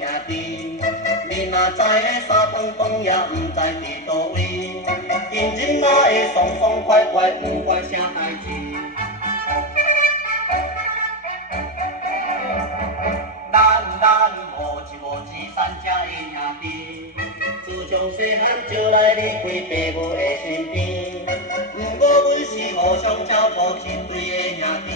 兄弟，你若知个三顿饭也毋知伫倒位，今日嘛会爽爽快快，毋管啥代志。咱无一无二三只的兄弟，自从细汉就来离开爸母的身边，毋过阮是互相照顾一对的兄弟。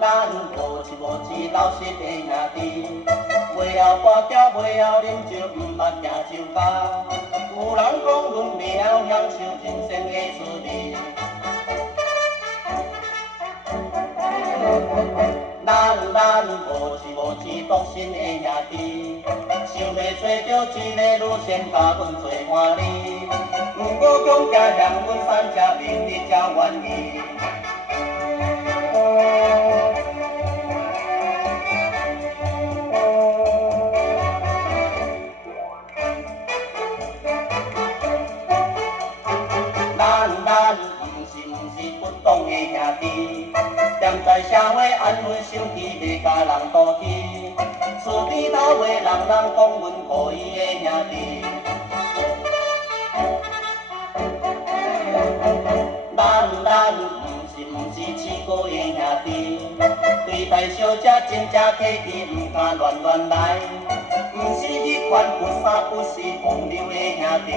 咱无一无二老实的兄弟，袂晓跋筊，袂晓啉酒，毋捌行酒家。有人讲阮袂晓享受人生的滋味。咱无一无二独身的兄弟，想要找着一个女性甲阮做伴侣，毋过强行向阮三只明日才愿意。 咱毋是不懂的兄弟，踮在社会安分守己，袂甲人妒忌。厝边头尾人讲阮故意的兄弟。咱毋是试过的兄弟，对待小姐真正客气，毋敢乱来。毋是迄款不三不四风流的兄弟。